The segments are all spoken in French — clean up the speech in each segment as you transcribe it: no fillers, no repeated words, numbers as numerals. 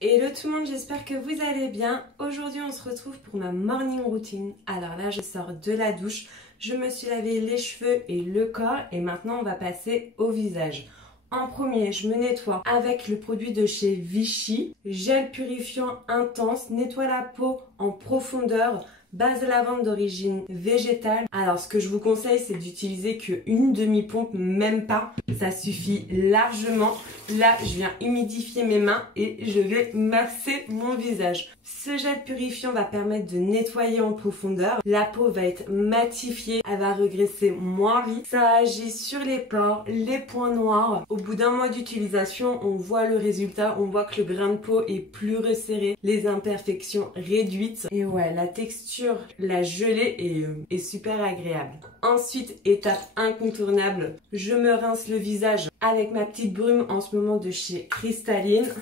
Hello tout le monde, j'espère que vous allez bien. Aujourd'hui on se retrouve pour ma morning routine. Alors là je sors de la douche, je me suis lavé les cheveux et le corps et maintenant on va passer au visage. En premier, je me nettoie avec le produit de chez Vichy, gel purifiant intense, nettoie la peau en profondeur, base de lavande d'origine végétale. Alors ce que je vous conseille c'est d'utiliser qu'une demi-pompe, même pas, ça suffit largement. Là je viens humidifier mes mains et je vais masser mon visage. Ce gel purifiant va permettre de nettoyer en profondeur. La peau va être matifiée, elle va regresser moins vite. Ça agit sur les pores, les points noirs. Au bout d'un mois d'utilisation, on voit le résultat. On voit que le grain de peau est plus resserré, les imperfections réduites. Et ouais, la texture, la gelée est super agréable. Ensuite, étape incontournable, je me rince le visage avec ma petite brume en ce moment de chez Cristalline.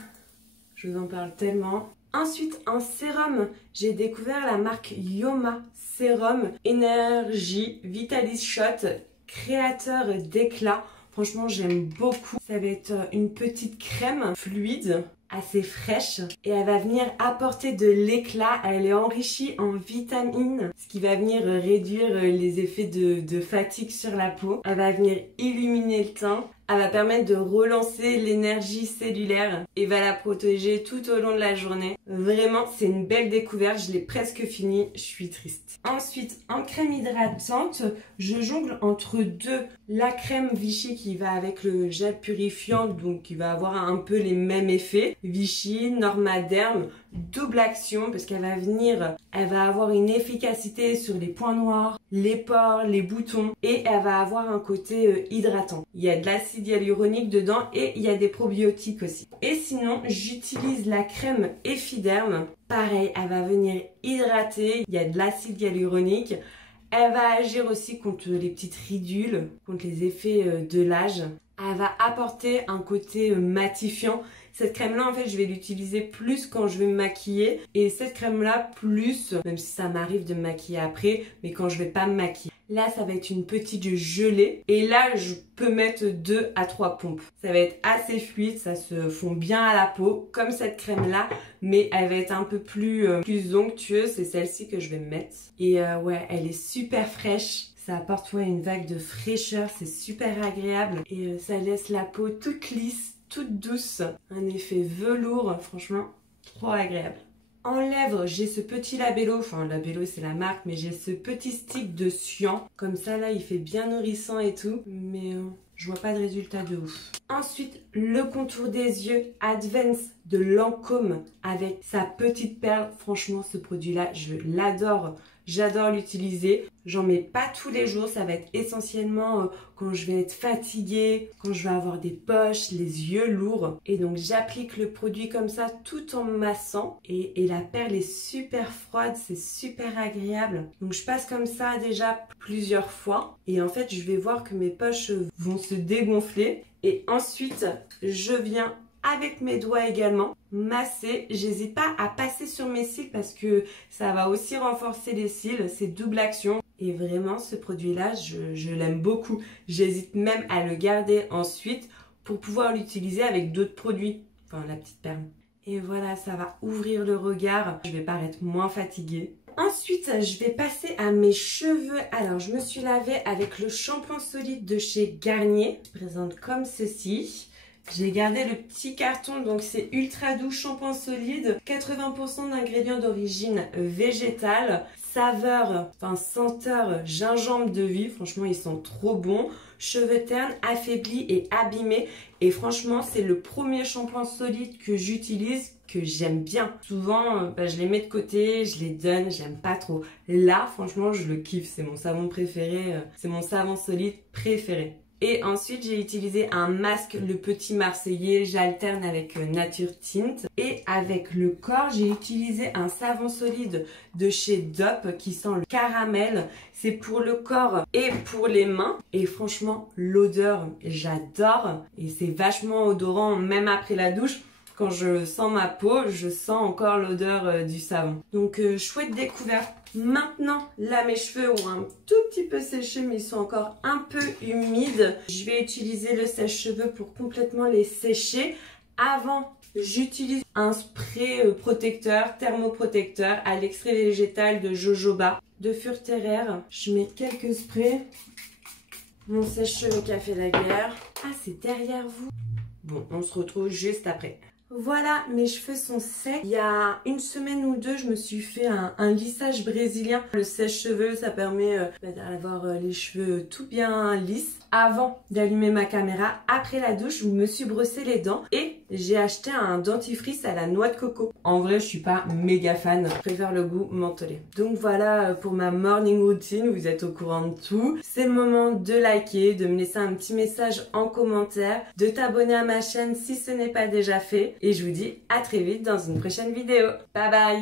Je vous en parle tellement. Ensuite, en sérum, j'ai découvert la marque Yoma Sérum Énergie Vitalis Shot, créateur d'éclat. Franchement, j'aime beaucoup. Ça va être une petite crème fluide, assez fraîche. Et elle va venir apporter de l'éclat. Elle est enrichie en vitamines, ce qui va venir réduire les effets de fatigue sur la peau. Elle va venir illuminer le teint. Elle va permettre de relancer l'énergie cellulaire et va la protéger tout au long de la journée. Vraiment, c'est une belle découverte. Je l'ai presque fini. Je suis triste. Ensuite, en crème hydratante, je jongle entre deux. La crème Vichy qui va avec le gel purifiant, donc qui va avoir un peu les mêmes effets. Vichy, Normaderm, double action parce qu'elle va venir, elle va avoir une efficacité sur les points noirs, les pores, les boutons et elle va avoir un côté hydratant. Il y a de l'acide hyaluronique dedans et il y a des probiotiques aussi. Et sinon, j'utilise la crème Effiderm. Pareil, elle va venir hydrater, il y a de l'acide hyaluronique. Elle va agir aussi contre les petites ridules, contre les effets de l'âge. Elle va apporter un côté matifiant. Cette crème-là, en fait, je vais l'utiliser plus quand je vais me maquiller. Et cette crème-là, plus, même si ça m'arrive de me maquiller après, mais quand je vais pas me maquiller. Là, ça va être une petite gelée. Et là, je peux mettre 2 à 3 pompes. Ça va être assez fluide, ça se fond bien à la peau, comme cette crème-là. Mais elle va être un peu plus onctueuse. C'est celle-ci que je vais me mettre. Et ouais, elle est super fraîche. Ça apporte une vague de fraîcheur, c'est super agréable. Et ça laisse la peau toute lisse, toute douce. Un effet velours, franchement, trop agréable. En lèvres, j'ai ce petit labello, enfin labello c'est la marque, mais j'ai ce petit stick de cyan. Comme ça là, il fait bien nourrissant et tout, mais je vois pas de résultat de ouf. Ensuite, le contour des yeux Advance de Lancôme avec sa petite perle. Franchement, ce produit-là, je l'adore. J'adore l'utiliser. J'en mets pas tous les jours. Ça va être essentiellement quand je vais être fatiguée, quand je vais avoir des poches, les yeux lourds. Et donc, j'applique le produit comme ça tout en massant. Et la perle est super froide. C'est super agréable. Donc, je passe comme ça déjà plusieurs fois. Et en fait, je vais voir que mes poches vont se dégonfler. Et ensuite, je viens avec mes doigts également masser. J'hésite pas à passer sur mes cils parce que ça va aussi renforcer les cils. C'est double action. Et vraiment, ce produit-là, je l'aime beaucoup. J'hésite même à le garder ensuite pour pouvoir l'utiliser avec d'autres produits. Enfin, la petite perle. Et voilà, ça va ouvrir le regard. Je vais paraître moins fatiguée. Ensuite, je vais passer à mes cheveux. Alors, je me suis lavée avec le shampoing solide de chez Garnier. Je présente comme ceci. J'ai gardé le petit carton, donc c'est ultra doux shampoing solide, 80% d'ingrédients d'origine végétale, saveur, enfin senteur gingembre de vie, franchement ils sont trop bons, cheveux ternes, affaiblis et abîmés et franchement c'est le premier shampoing solide que j'utilise, que j'aime bien. Souvent je les mets de côté, je les donne, j'aime pas trop. Là franchement je le kiffe, c'est mon savon préféré, c'est mon savon solide préféré. Et ensuite, j'ai utilisé un masque, le Petit Marseillais. J'alterne avec Nature Tint. Et avec le corps, j'ai utilisé un savon solide de chez Dop qui sent le caramel. C'est pour le corps et pour les mains. Et franchement, l'odeur, j'adore. Et c'est vachement odorant, même après la douche. Quand je sens ma peau, je sens encore l'odeur du savon. Donc, chouette découverte. Maintenant, là, mes cheveux ont un tout petit peu séché, mais ils sont encore un peu humides. Je vais utiliser le sèche-cheveux pour complètement les sécher. Avant J'utilise un spray protecteur, thermoprotecteur à l'extrait végétal de jojoba de Furterer. Je mets quelques sprays. Mon sèche-cheveux qui a fait la guerre. Ah, c'est derrière vous. Bon, on se retrouve juste après. Voilà, mes cheveux sont secs. Il y a une semaine ou deux, je me suis fait un lissage brésilien. Le sèche-cheveux, ça permet d'avoir les cheveux tout bien lisses. Avant d'allumer ma caméra, après la douche, je me suis brossé les dents et j'ai acheté un dentifrice à la noix de coco. En vrai, je suis pas méga fan. Je préfère le goût mentholé. Donc voilà pour ma morning routine. Vous êtes au courant de tout. C'est le moment de liker, de me laisser un petit message en commentaire, de t'abonner à ma chaîne si ce n'est pas déjà fait. Et je vous dis à très vite dans une prochaine vidéo. Bye bye!